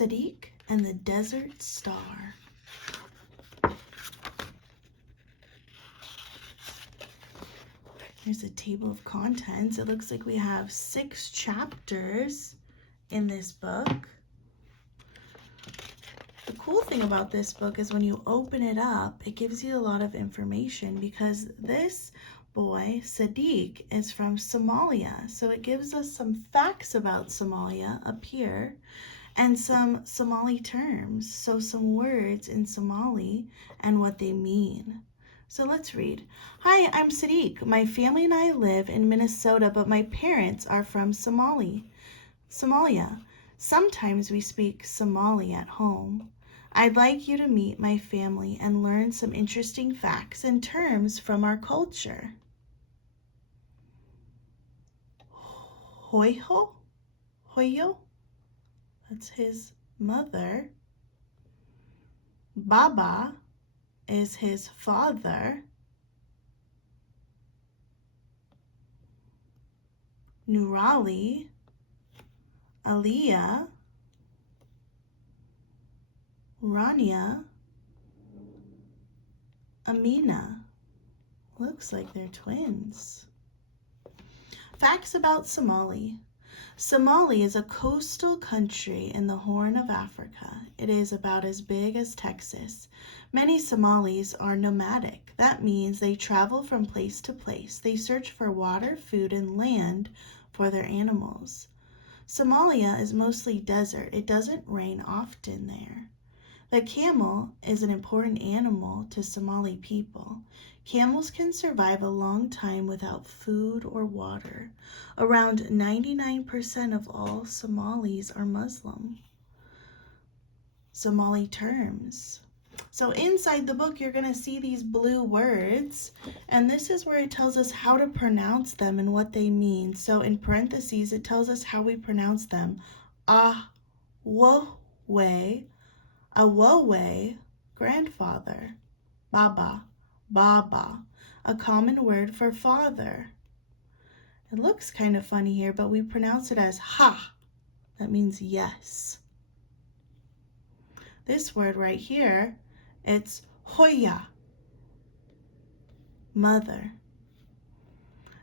Sadiq and the Desert Star. Here's a table of contents. It looks like we have 6 chapters in this book. The cool thing about this book is when you open it up, it gives you a lot of information because this boy, Sadiq, is from Somalia. So it gives us some facts about Somalia up here and some Somali terms. So some words in Somali and what they mean. So let's read. Hi, I'm Sadiq. My family and I live in Minnesota, but my parents are from Somalia. Sometimes we speak Somali at home. I'd like you to meet my family and learn some interesting facts and terms from our culture. Hoyo, that's his mother. Baba is his father. Nurali, Aliyah, Rania, Amina. Looks like they're twins. Facts about Somali. Somali is a coastal country in the Horn of Africa. It is about as big as Texas. Many Somalis are nomadic. That means they travel from place to place. They search for water, food, and land for their animals. Somalia is mostly desert. It doesn't rain often there. The camel is an important animal to Somali people. Camels can survive a long time without food or water. Around 99% of all Somalis are Muslim. Somali terms. So inside the book, you're going to see these blue words, and this is where it tells us how to pronounce them and what they mean. So in parentheses, it tells us how we pronounce them. Awowe, grandfather. Baba, a common word for father. It looks kind of funny here, but we pronounce it as ha. That means yes. This word right here, it's hoya, mother.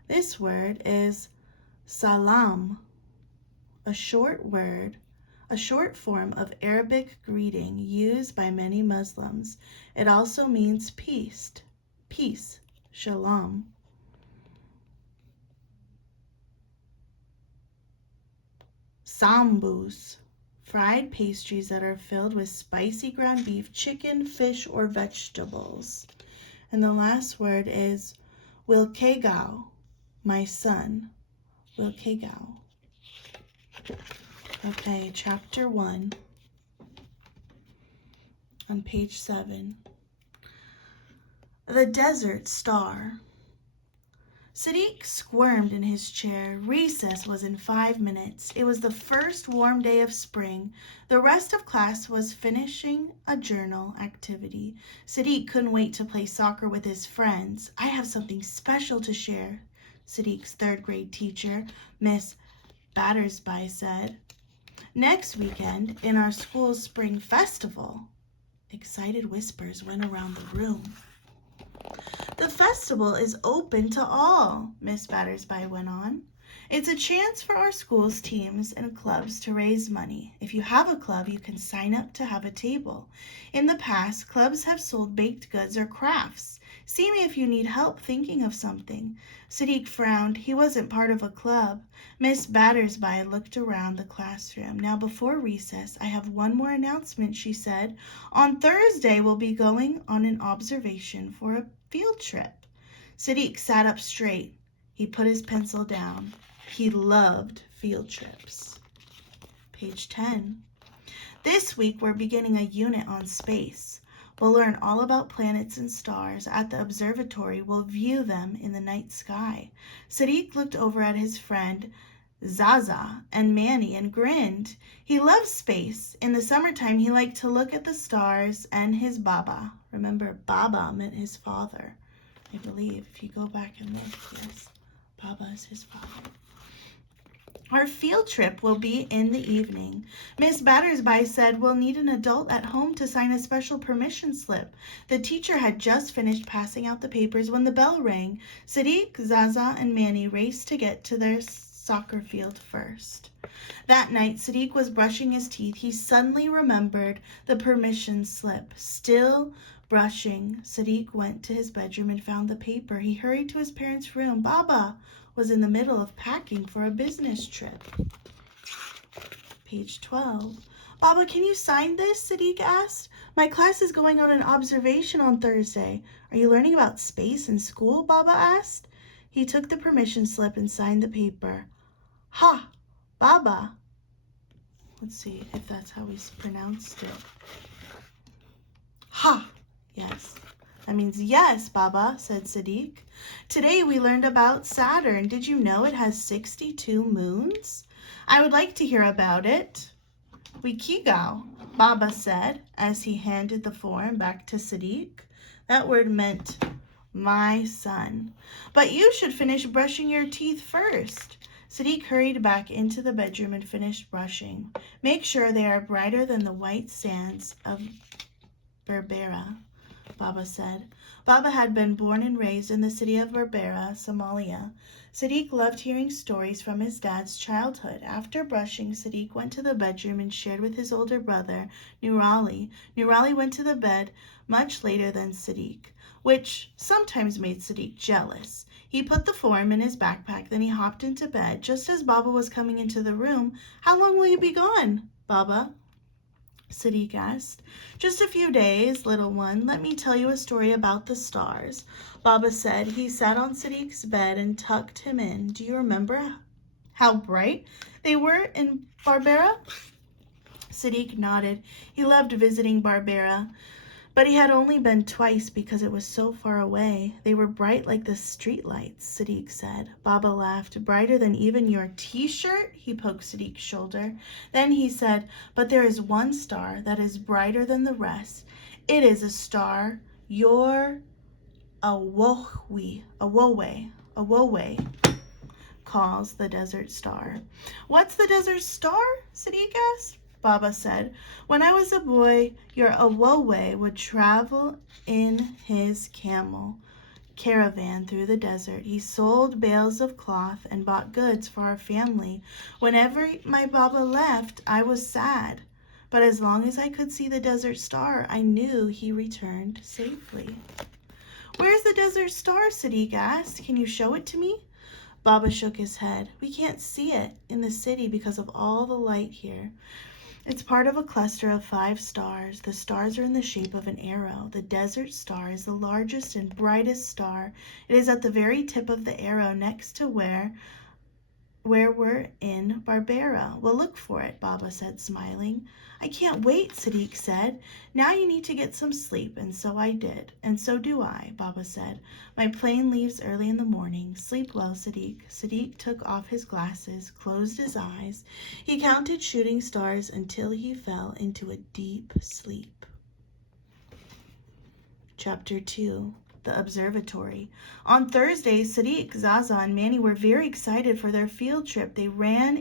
This word is salam, a short form of Arabic greeting used by many Muslims. It also means peace, shalom. Sambus, fried pastries that are filled with spicy ground beef, chicken, fish, or vegetables. And the last word is wilkegao, my son. Wilkegao. Okay, chapter 1 on page 7. The Desert Star. Sadiq squirmed in his chair. Recess was in 5 minutes. It was the first warm day of spring. The rest of class was finishing a journal activity. Sadiq couldn't wait to play soccer with his friends. I have something special to share, Sadiq's 3rd grade teacher, Miss Battersby, said. Next weekend, in our school's spring festival. Excited whispers went around the room. The festival is open to all, Miss Battersby went on. It's a chance for our school's teams and clubs to raise money. If you have a club, you can sign up to have a table. In the past, clubs have sold baked goods or crafts. See me if you need help thinking of something. Sadiq frowned. He wasn't part of a club. Miss Battersby looked around the classroom. Now, before recess, I have one more announcement, she said. On Thursday, we'll be going on an observation for a field trip. Sadiq sat up straight. He put his pencil down. He loved field trips. Page 10. This week, we're beginning a unit on space. We'll learn all about planets and stars. At the observatory, we'll view them in the night sky. Sadiq looked over at his friend Zaza and Manny and grinned. He loved space. In the summertime, he liked to look at the stars and his Baba. Remember, Baba meant his father. I believe, if you go back and look, yes, Baba is his father. Our field trip will be in the evening. Miss Battersby said we'll need an adult at home to sign a special permission slip. The teacher had just finished passing out the papers when the bell rang. Sadiq, Zaza, and Manny raced to get to their soccer field first. That night, Sadiq was brushing his teeth. He suddenly remembered the permission slip. Still brushing, Sadiq went to his bedroom and found the paper. He hurried to his parents' room. Baba was in the middle of packing for a business trip. Page 12. Baba, can you sign this? Sadiq asked. My class is going on an observation on Thursday. Are you learning about space in school? Baba asked. He took the permission slip and signed the paper. Ha! Baba. Let's see if that's how we pronounced it. Ha! Yes. That means yes, Baba, said Sadiq. Today we learned about Saturn. Did you know it has 62 moons? I would like to hear about it. Wikigao, Baba said as he handed the form back to Sadiq. That word meant my son. But you should finish brushing your teeth first. Sadiq hurried back into the bedroom and finished brushing. Make sure they are brighter than the white sands of Berbera, Baba said. Baba had been born and raised in the city of Berbera, Somalia. Sadiq loved hearing stories from his dad's childhood. After brushing, Sadiq went to the bedroom and shared with his older brother, Nurali. Nurali went to the bed much later than Sadiq, which sometimes made Sadiq jealous. He put the form in his backpack, then he hopped into bed. Just as Baba was coming into the room, how long will you be gone, Baba? Sadiq asked. Just a few days, little one. Let me tell you a story about the stars, Baba said. He sat on Sadiq's bed and tucked him in. Do you remember how bright they were in Barbera? Sadiq nodded. He loved visiting Barbera, but he had only been twice because it was so far away. They were bright like the street lights, Sadiq said. Baba laughed. Brighter than even your t-shirt? He poked Sadiq's shoulder. Then he said, but there is one star that is brighter than the rest. It is a star. You're a wowe calls the desert star. What's the desert star? Sadiq asked. Baba said, when I was a boy, your Awowe would travel in his camel caravan through the desert. He sold bales of cloth and bought goods for our family. Whenever my Baba left, I was sad. But as long as I could see the desert star, I knew he returned safely. Where's the desert star? Sadiq asked. Can you show it to me? Baba shook his head. We can't see it in the city because of all the light here. It's part of a cluster of 5 stars. The stars are in the shape of an arrow. The desert star is the largest and brightest star. It is at the very tip of the arrow next to where we're in Barbera. We'll look for it, Baba said, smiling. I can't wait, Sadiq said. Now you need to get some sleep, and so I did. And so do I, Baba said. My plane leaves early in the morning. Sleep well, Sadiq. Sadiq took off his glasses, closed his eyes. He counted shooting stars until he fell into a deep sleep. Chapter 2. The observatory. On Thursday, Sadiq, Zaza, and Manny were very excited for their field trip. They ran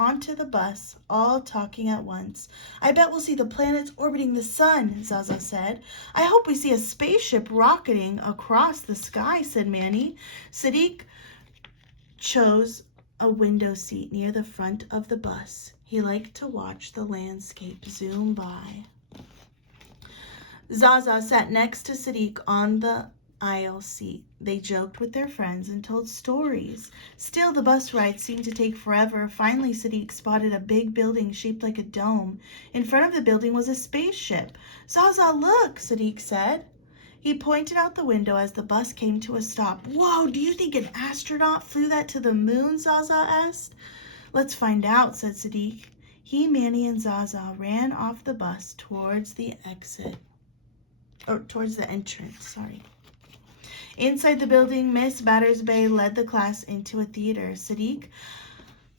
onto the bus, all talking at once. I bet we'll see the planets orbiting the sun, Zaza said. I hope we see a spaceship rocketing across the sky, said Manny. Sadiq chose a window seat near the front of the bus. He liked to watch the landscape zoom by. Zaza sat next to Sadiq on the aisle seat. They joked with their friends and told stories. Still, the bus ride seemed to take forever. Finally, Sadiq spotted a big building shaped like a dome. In front of the building was a spaceship. Zaza, look, Sadiq said. He pointed out the window as the bus came to a stop. Whoa, do you think an astronaut flew that to the moon? Zaza asked. Let's find out, said Sadiq. He, Manny, and Zaza ran off the bus towards the entrance. Inside the building, Miss Battersby led the class into a theater. Sadiq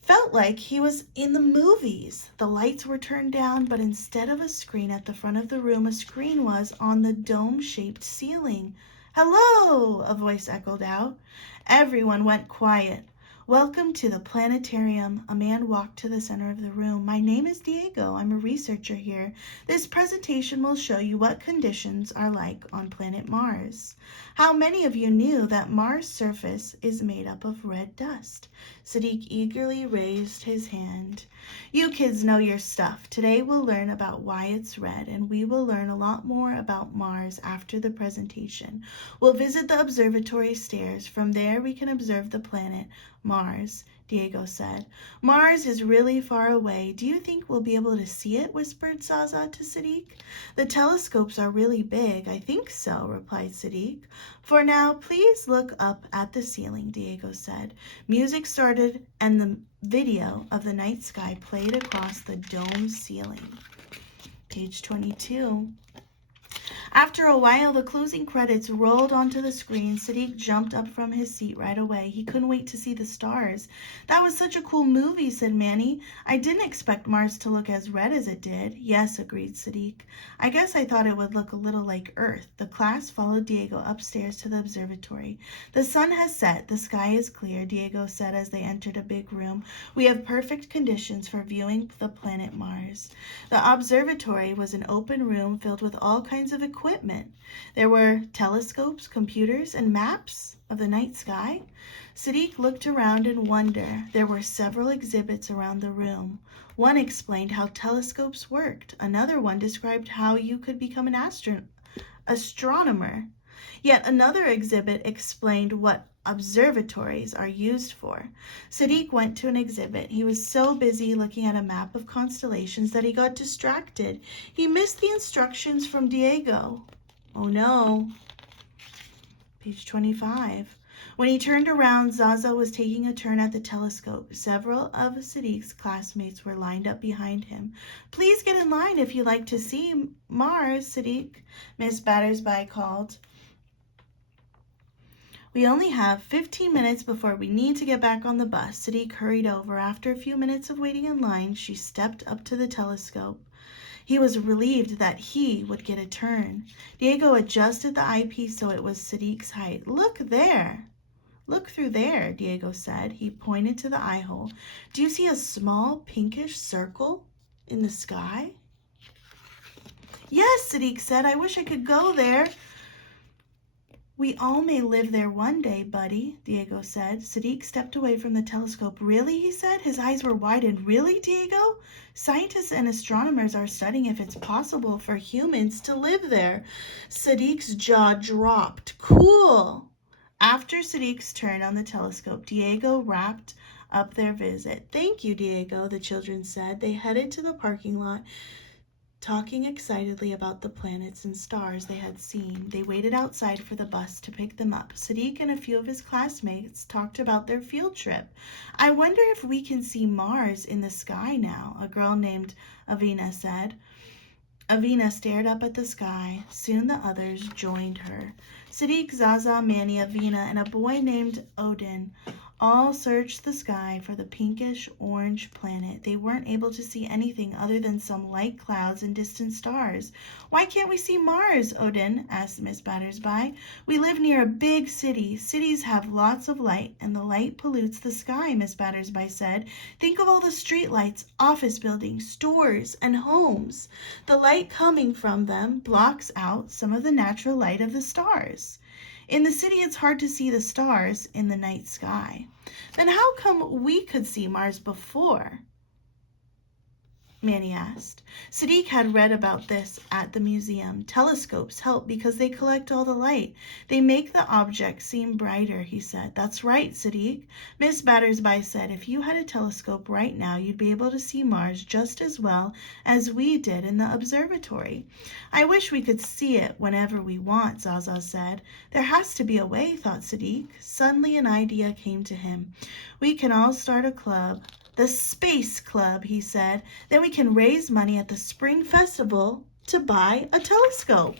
felt like he was in the movies. The lights were turned down, but instead of a screen at the front of the room, a screen was on the dome-shaped ceiling. Hello, a voice echoed out. Everyone went quiet. Welcome to the planetarium. A man walked to the center of the room. My name is Diego. I'm a researcher here. This presentation will show you what conditions are like on planet Mars. How many of you knew that Mars' surface is made up of red dust? Sadiq eagerly raised his hand. You kids know your stuff. Today we'll learn about why it's red, and we will learn a lot more about Mars after the presentation. We'll visit the observatory stairs. From there we can observe the planet Mars, Diego said. Mars is really far away. Do you think we'll be able to see it? Whispered Zaza to Sadiq. The telescopes are really big. I think so, replied Sadiq. For now, please look up at the ceiling, Diego said. Music started and the video of the night sky played across the dome ceiling. Page 22. After a while, the closing credits rolled onto the screen. Sadiq jumped up from his seat right away. He couldn't wait to see the stars. That was such a cool movie, said Manny. I didn't expect Mars to look as red as it did. Yes, agreed Sadiq. I guess I thought it would look a little like Earth. The class followed Diego upstairs to the observatory. The sun has set. The sky is clear, Diego said as they entered a big room. We have perfect conditions for viewing the planet Mars. The observatory was an open room filled with all kinds of equipment. There were telescopes, computers, and maps of the night sky. Sadiq looked around in wonder. There were several exhibits around the room. One explained how telescopes worked. Another one described how you could become an astronomer. Yet another exhibit explained what observatories are used for. Sadiq went to an exhibit. He was so busy looking at a map of constellations that he got distracted. He missed the instructions from Diego. Oh no. Page 25. When he turned around, Zaza was taking a turn at the telescope. Several of Sadiq's classmates were lined up behind him. Please get in line if you'd like to see Mars, Sadiq, Miss Battersby called. We only have 15 minutes before we need to get back on the bus. Sadiq hurried over. After a few minutes of waiting in line, she stepped up to the telescope. He was relieved that he would get a turn. Diego adjusted the eyepiece so it was Sadiq's height. Look there. Look through there, Diego said. He pointed to the eye hole. Do you see a small pinkish circle in the sky? Yes, Sadiq said. I wish I could go there. We all may live there one day, buddy, Diego said. Sadiq stepped away from the telescope. Really, he said. His eyes were widened. Really, Diego? Scientists and astronomers are studying if it's possible for humans to live there. Sadiq's jaw dropped. Cool. After Sadiq's turn on the telescope, Diego wrapped up their visit. Thank you, Diego, the children said. They headed to the parking lot, talking excitedly about the planets and stars they had seen. They waited outside for the bus to pick them up. Sadiq and a few of his classmates talked about their field trip. I wonder if we can see Mars in the sky now, a girl named Avina said. Avina stared up at the sky. Soon the others joined her. Sadiq, Zaza, Manny, Avina, and a boy named Odin all searched the sky for the pinkish-orange planet. They weren't able to see anything other than some light clouds and distant stars. Why can't we see Mars? Odin asked Miss Battersby. We live near a big city. Cities have lots of light, and the light pollutes the sky, Miss Battersby said. Think of all the street lights, office buildings, stores, and homes. The light coming from them blocks out some of the natural light of the stars. In the city, it's hard to see the stars in the night sky. Then how come we could see Mars before? Manny asked. Sadiq had read about this at the museum. Telescopes help because they collect all the light. They make the objects seem brighter, he said. That's right, Sadiq. Miss Battersby said if you had a telescope right now, you'd be able to see Mars just as well as we did in the observatory. I wish we could see it whenever we want, Zaza said. There has to be a way, thought Sadiq. Suddenly an idea came to him. We can all start a club. The Space Club, he said. Then we can raise money at the Spring Festival to buy a telescope.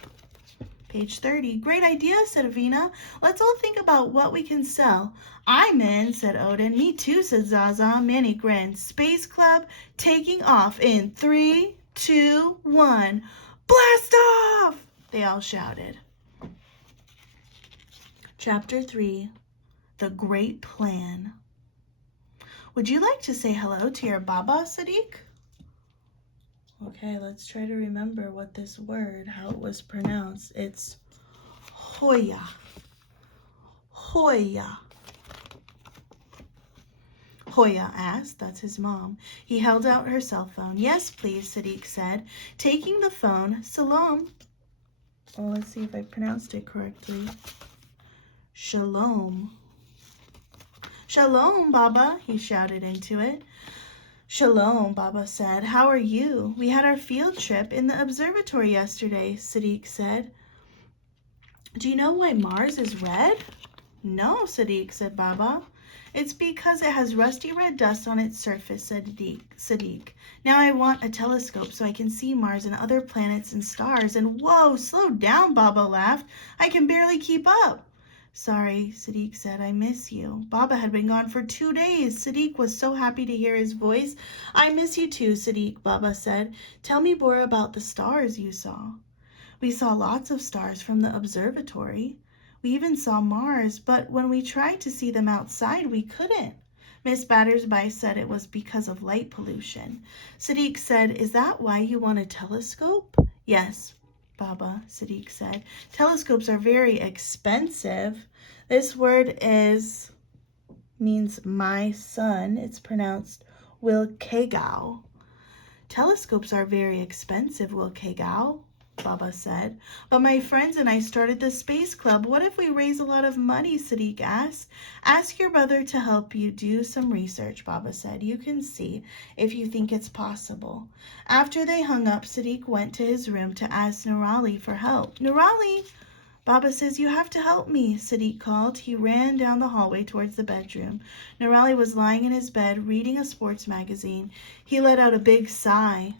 Page 30. Great idea, said Avina. Let's all think about what we can sell. I'm in, said Odin. Me too, said Zaza. Manny grinned. Space Club taking off in 3, 2, 1. Blast off! They all shouted. Chapter 3. The Great Plan. Would you like to say hello to your Baba, Sadiq? Okay, let's try to remember what this word, how it was pronounced. It's Hoya. Hoya. Hoya asked. That's his mom. He held out her cell phone. Yes, please, Sadiq said, taking the phone. Salam. Oh, let's see if I pronounced it correctly. Shalom. Shalom, Baba, he shouted into it. Shalom, Baba said. How are you? We had our field trip in the observatory yesterday, Sadiq said. Do you know why Mars is red? No, Sadiq said Baba. It's because it has rusty red dust on its surface, said Sadiq. Now I want a telescope so I can see Mars and other planets and stars. And whoa, slow down, Baba laughed. I can barely keep up. Sorry, Sadiq said, I miss you. Baba had been gone for 2 days. Sadiq was so happy to hear his voice. I miss you too, Sadiq, Baba said. Tell me more about the stars you saw. We saw lots of stars from the observatory. We even saw Mars, but when we tried to see them outside, we couldn't. Miss Battersby said it was because of light pollution. Sadiq said, is that why you want a telescope? Yes, Baba, Sadiq said. Telescopes are very expensive. This word means my son. It's pronounced Wilkegau. Telescopes are very expensive, Wilkegau, Baba said. But my friends and I started the space club. What if we raise a lot of money, Sadiq asked. Ask your brother to help you do some research, Baba said. You can see if you think it's possible. After they hung up, Sadiq went to his room to ask Nurali for help. Nurali, Baba says, you have to help me, Sadiq called. He ran down the hallway towards the bedroom. Nurali was lying in his bed reading a sports magazine. He let out a big sigh.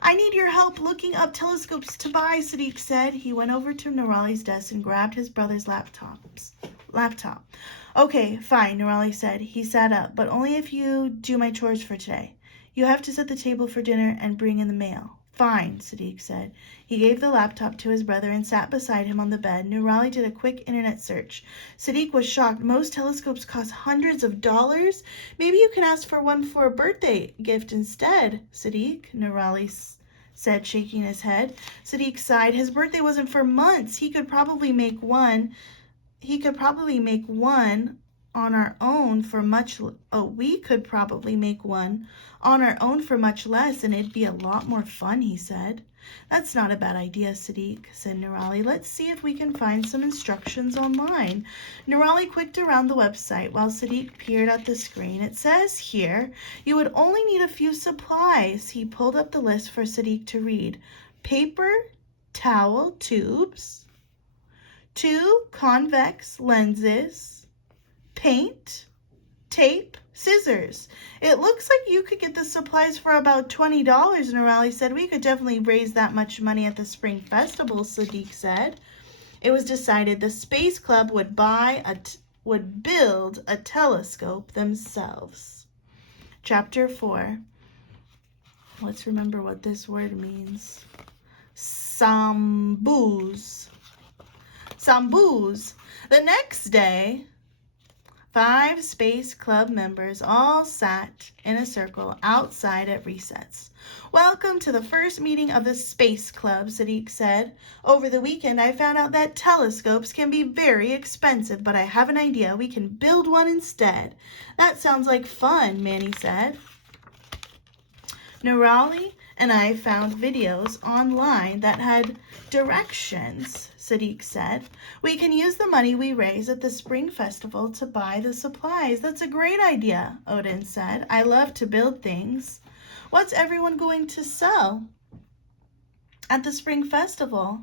I need your help looking up telescopes to buy, Sadiq said. He went over to Nurali's desk and grabbed his brother's laptop. Okay, fine, Nurali said. He sat up, but only if you do my chores for today. You have to set the table for dinner and bring in the mail. Fine, Sadiq said. He gave the laptop to his brother and sat beside him on the bed. Nurali did a quick internet search. Sadiq was shocked. Most telescopes cost hundreds of dollars. Maybe you can ask for one for a birthday gift instead, Sadiq, Nurali said, shaking his head. Sadiq sighed. His birthday wasn't for months. We could probably make one on our own for much less, and it'd be a lot more fun, he said. That's not a bad idea, Sadiq, said Nurali. Let's see if we can find some instructions online. Nurali clicked around the website while Sadiq peered at the screen. It says here, you would only need a few supplies. He pulled up the list for Sadiq to read. Paper, towel, tubes, 2 convex lenses, paint, tape, scissors. It looks like you could get the supplies for about $20, Nurali said. We could definitely raise that much money at the Spring Festival, Sadiq said. It was decided the Space Club would build a telescope themselves. Chapter 4. Let's remember what this word means. Samboos. Samboos. The next day, 5 Space Club members all sat in a circle outside at recess. Welcome to the first meeting of the Space Club, Sadiq said. Over the weekend, I found out that telescopes can be very expensive, but I have an idea. We can build one instead. That sounds like fun, Manny said. Nurali and I found videos online that had directions, Sadiq said. We can use the money we raise at the Spring Festival to buy the supplies. That's a great idea, Odin said. I love to build things. What's everyone going to sell at the Spring Festival?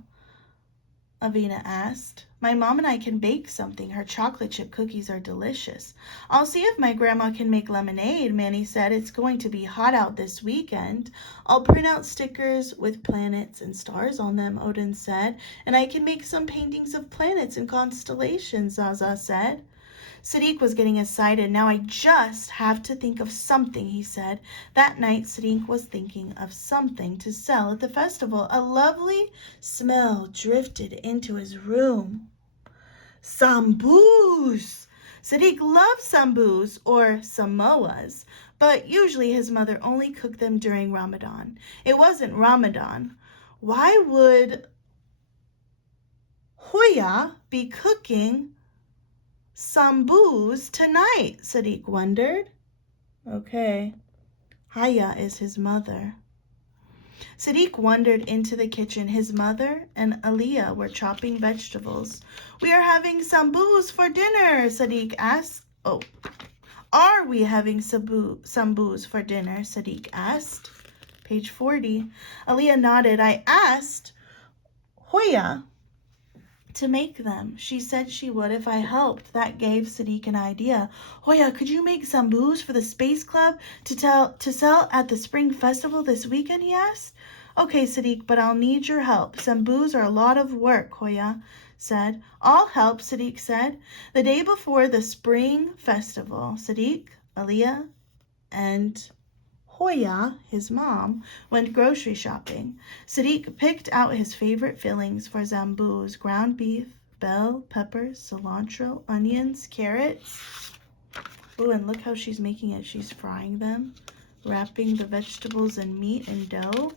Avina asked. My mom and I can bake something. Her chocolate chip cookies are delicious. I'll see if my grandma can make lemonade, Manny said. It's going to be hot out this weekend. I'll print out stickers with planets and stars on them, Odin said. And I can make some paintings of planets and constellations, Zaza said. Sadiq was getting excited. Now I just have to think of something, he said. That night, Sadiq was thinking of something to sell at the festival. A lovely smell drifted into his room. Samboos! Sadiq loves sambus or samoas, but usually his mother only cooked them during Ramadan. It wasn't Ramadan. Why would Hoya be cooking sambus tonight? Sadiq wondered. Okay, Haya is his mother. Sadiq wandered into the kitchen. His mother and Aliyah were chopping vegetables. We are having sambus for dinner, Sadiq asked. Oh, are we having sambus for dinner? Sadiq asked. Page 40. Aliyah nodded. I asked Hoya to make them. She said she would if I helped. That gave Sadiq an idea. Hoya, could you make sambus for the Space Club to sell at the Spring Festival this weekend? He asked. Okay, Sadiq, but I'll need your help. Sambus are a lot of work, Hoya said. I'll help, Sadiq said. The day before the Spring Festival, Sadiq, Aliyah, and Hoya, his mom, went grocery shopping. Sadiq picked out his favorite fillings for sambus: ground beef, bell peppers, cilantro, onions, carrots. Ooh, and look how she's making it. She's frying them, wrapping the vegetables and meat in dough.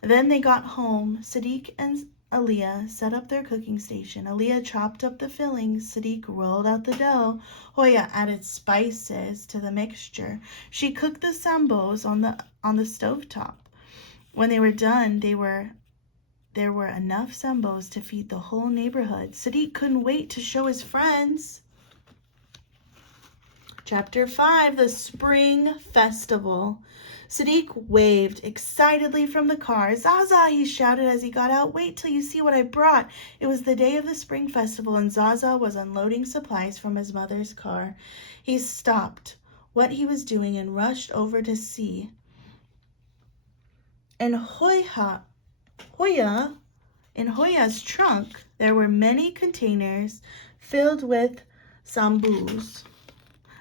Then they got home. Sadiq and Aliyah set up their cooking station. Aliyah chopped up the fillings. Sadiq rolled out the dough. Hoya added spices to the mixture. She cooked the sambos on the stovetop. When they were done, there were enough sambos to feed the whole neighborhood. Sadiq couldn't wait to show his friends. Chapter 5, the Spring Festival. Sadiq waved excitedly from the car. Zaza, he shouted as he got out. Wait till you see what I brought. It was the day of the Spring Festival, and Zaza was unloading supplies from his mother's car. He stopped what he was doing and rushed over to see. In Hoya's trunk, there were many containers filled with sambus.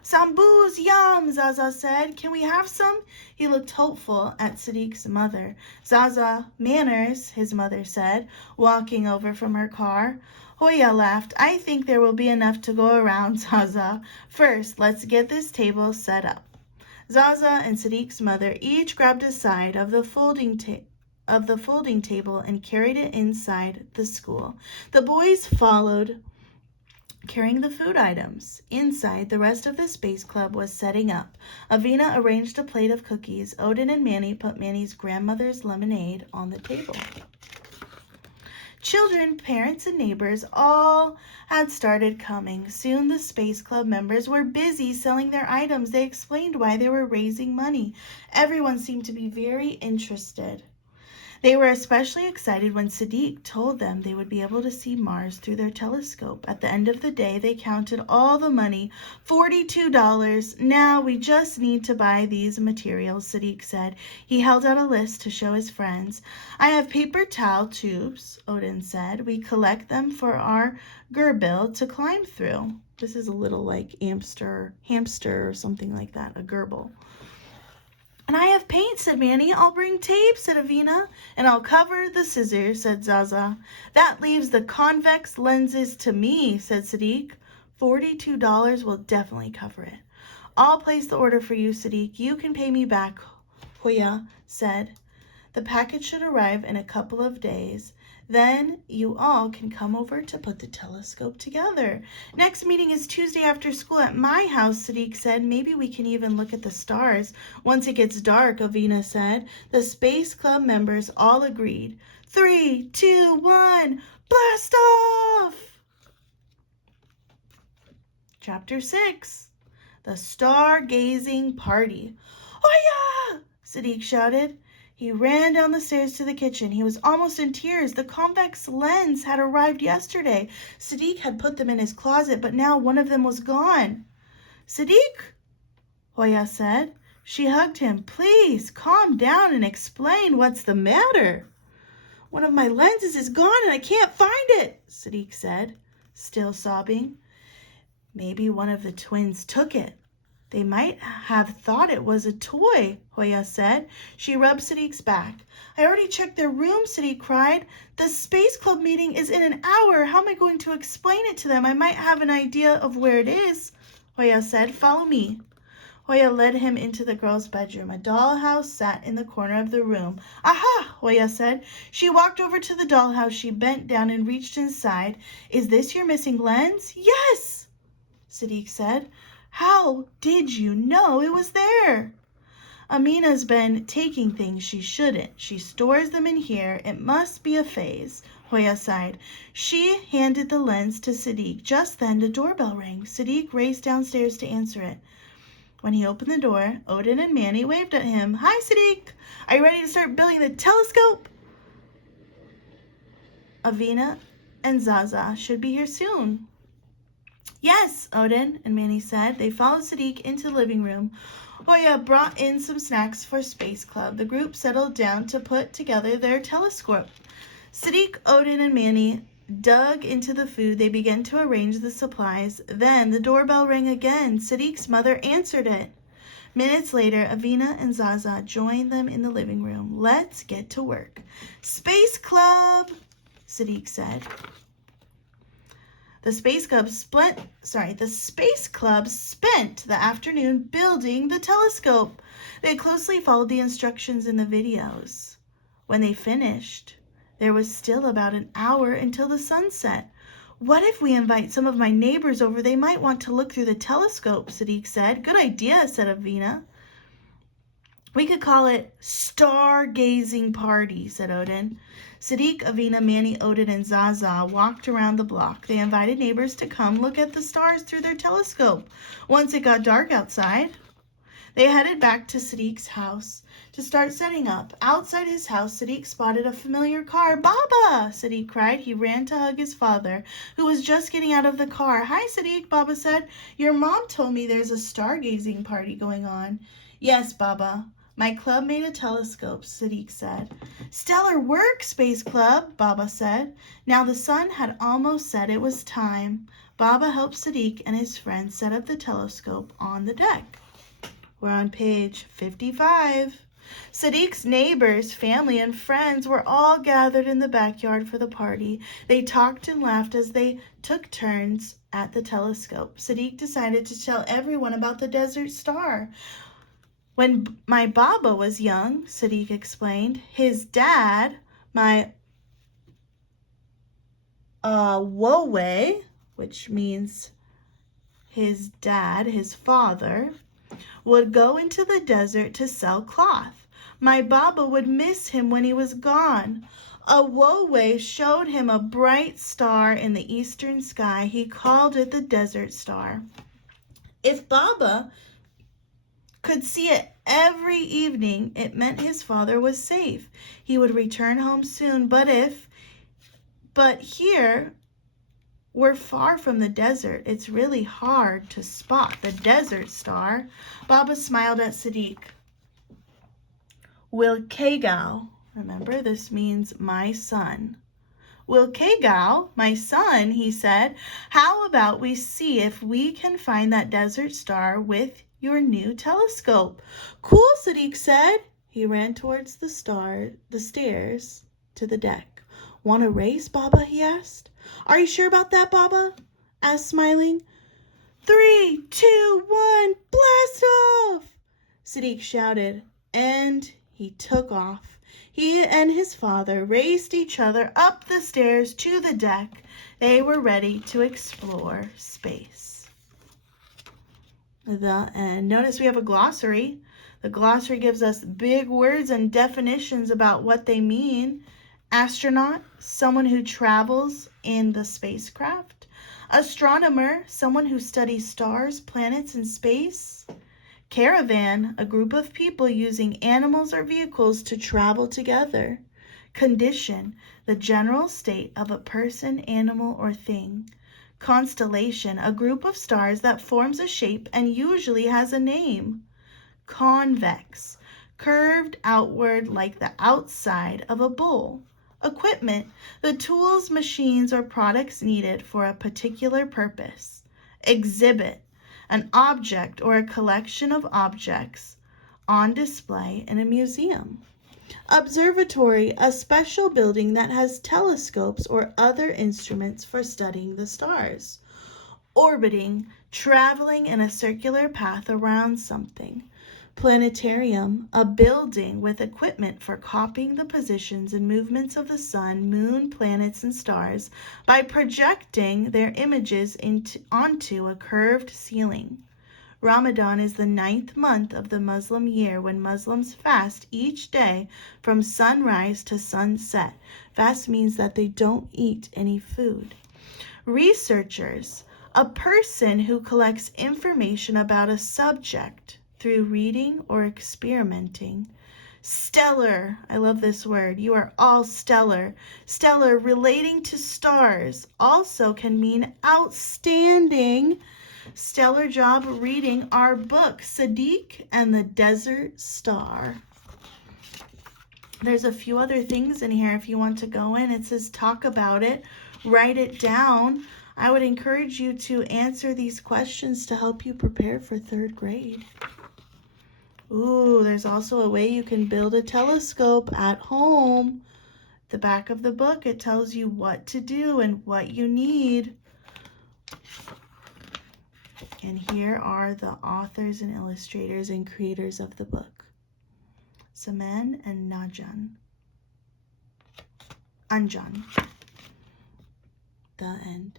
Sambus, yum, Zaza said. Can we have some? He looked hopeful at Sadiq's mother. Zaza, manners, his mother said, walking over from her car. Hoya laughed. I think there will be enough to go around, Zaza. First, let's get this table set up. Zaza and Sadiq's mother each grabbed a side of the folding table and carried it inside the school. The boys followed, carrying the food items. Inside, the rest of the Space Club was setting up. Avina arranged a plate of cookies. Odin and Manny put Manny's grandmother's lemonade on the table. Children, parents, and neighbors all had started coming. Soon the Space Club members were busy selling their items. They explained why they were raising money. Everyone seemed to be very interested. They were especially excited when Sadiq told them they would be able to see Mars through their telescope. At the end of the day, they counted all the money, $42. Now we just need to buy these materials, Sadiq said. He held out a list to show his friends. I have paper towel tubes, Odin said. We collect them for our gerbil to climb through. This is a little like hamster or something like that, a gerbil. And I have paint, said Manny. I'll bring tape, said Avina. And I'll cover the scissors, said Zaza. That leaves the convex lenses to me, said Sadiq. $42 will definitely cover it. I'll place the order for you, Sadiq. You can pay me back, Hoya said. The package should arrive in a couple of days. Then you all can come over to put the telescope together. Next meeting is Tuesday after school at my house, Sadiq said. Maybe we can even look at the stars once it gets dark, Avina said. The Space Club members all agreed. 3, 2, 1, blast off! Chapter 6, the Stargazing Party. Hoya! Sadiq shouted. He ran down the stairs to the kitchen. He was almost in tears. The convex lens had arrived yesterday. Sadiq had put them in his closet, but now one of them was gone. Sadiq, Hoya said. She hugged him. Please calm down and explain what's the matter. One of my lenses is gone and I can't find it, Sadiq said, still sobbing. Maybe one of the twins took it, They might have thought it was a toy, Hoya said. She rubbed Sadiq's back. I already checked their room, Sadiq cried. The Space Club meeting is in an hour. How am I going to explain it to them? I might have an idea of where it is, Hoya said. Follow me. Hoya led him into the girl's bedroom. A dollhouse sat in the corner of the room. Aha, Hoya said. She walked over to the dollhouse. She bent down and reached inside. Is this your missing lens? Yes, Sadiq said. How did you know it was there? Amina's been taking things she shouldn't. She stores them in here. It must be a phase, Hoya sighed. She handed the lens to Sadiq. Just then the doorbell rang. Sadiq raced downstairs to answer it. When he opened the door, Odin and Manny waved at him. Hi, Sadiq. Are you ready to start building the telescope? Avina and Zaza should be here soon. Yes, Odin and Manny said. They followed Sadiq into the living room. Hoya brought in some snacks for Space Club. The group settled down to put together their telescope. Sadiq, Odin, and Manny dug into the food. They began to arrange the supplies. Then the doorbell rang again. Sadiq's mother answered it. Minutes later, Avina and Zaza joined them in the living room. Let's get to work. Space Club, Sadiq said. The Space Club spent the afternoon building the telescope. They closely followed the instructions in the videos. When they finished, there was still about an hour until the sunset. What if we invite some of my neighbors over? They might want to look through the telescope, Sadiq said. Good idea, said Avina. We could call it Stargazing Party, said Odin. Sadiq, Avina, Manny, Odin, and Zaza walked around the block. They invited neighbors to come look at the stars through their telescope. Once it got dark outside, they headed back to Sadiq's house to start setting up. Outside his house, Sadiq spotted a familiar car. Baba! Sadiq cried. He ran to hug his father, who was just getting out of the car. Hi, Sadiq, Baba said. Your mom told me there's a stargazing party going on. Yes, Baba. My club made a telescope, Sadiq said. Stellar work, Space Club, Baba said. Now the sun had almost set. It was time. Baba helped Sadiq and his friends set up the telescope on the deck. We're on page 55. Sadiq's neighbors, family, and friends were all gathered in the backyard for the party. They talked and laughed as they took turns at the telescope. Sadiq decided to tell everyone about the desert star. When my Baba was young, Sadiq explained, his dad, my Wowe, which means his dad, his father, would go into the desert to sell cloth. My Baba would miss him when he was gone. A Wowe showed him a bright star in the eastern sky. He called it the desert star. If Baba could see it every evening, it meant his father was safe. He would return home soon. But here we're far from the desert. It's really hard to spot the desert star. Baba smiled at Sadiq. Wilkegau, remember this means my son. Wilkegau, my son, he said. How about we see if we can find that desert star with your new telescope? Cool, Sadiq said. He ran towards the stairs to the deck. Want a race, Baba? He asked. Are you sure about that, Baba? Asked smiling. 3, 2, 1, blast off! Sadiq shouted, and he took off. He and his father raced each other up the stairs to the deck. They were ready to explore space. Notice we have a glossary. The glossary gives us big words and definitions about what they mean. Astronaut, someone who travels in the spacecraft. Astronomer, someone who studies stars, planets, and space. Caravan, a group of people using animals or vehicles to travel together. Condition, the general state of a person, animal, or thing. Constellation, a group of stars that forms a shape and usually has a name. Convex, curved outward like the outside of a bowl. Equipment, the tools, machines, or products needed for a particular purpose. Exhibit, an object or a collection of objects on display in a museum. Observatory, a special building that has telescopes or other instruments for studying the stars. Orbiting, traveling in a circular path around something. Planetarium, a building with equipment for copying the positions and movements of the sun, moon, planets, and stars by projecting their images onto a curved ceiling. Ramadan is the 9th month of the Muslim year when Muslims fast each day from sunrise to sunset. Fast means that they don't eat any food. Researchers, a person who collects information about a subject through reading or experimenting. Stellar, I love this word. You are all stellar. Stellar, relating to stars, also can mean outstanding. Stellar job reading our book, Sadiq and the Desert Star. There's a few other things in here if you want to go in. It says talk about it, write it down. I would encourage you to answer these questions to help you prepare for 3rd grade. Ooh, there's also a way you can build a telescope at home. The back of the book, it tells you what to do and what you need. And here are the authors and illustrators and creators of the book. Samen and Anjan. The end.